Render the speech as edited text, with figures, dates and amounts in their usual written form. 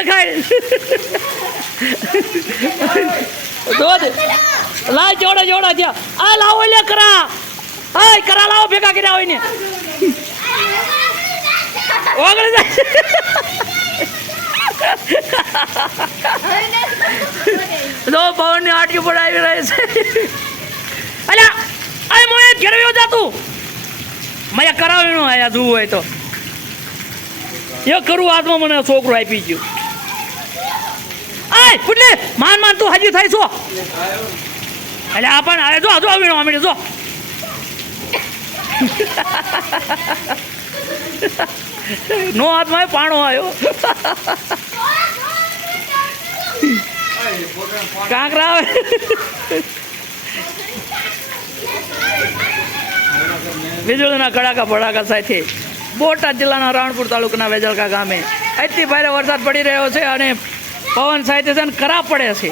દેખાય દોધ લાય જોડે જોડે ત્યાં આ લાવો લે કરા હાય કરા લાવો ભેગા કર્યા હોય ને ઓગળી જાય દો પવન ની આટકી પડાવી રહે છે અલ્યા આ મોએ ઘેરવ્યો જા તું મેં કરાવ્યું આયા જોવું હોય તો એ કરું હાથમાં મને છોકરો આપી ગયો આય ફૂટલે માન માન તું હાજી થાય છો એટલે આ પણ અરે જો જો આવીનો આમીને જો નો હાથમાં પાણો આવ્યો કાંકરા આવે વીજળીના કડાકા ભડાકા સાથે બોટાદ જિલ્લાના રાણપુર તાલુકાના વેજલકા ગામે અતિ ભારે વરસાદ પડી રહ્યો છે અને પવન સાથે છે ને કરા પડે છે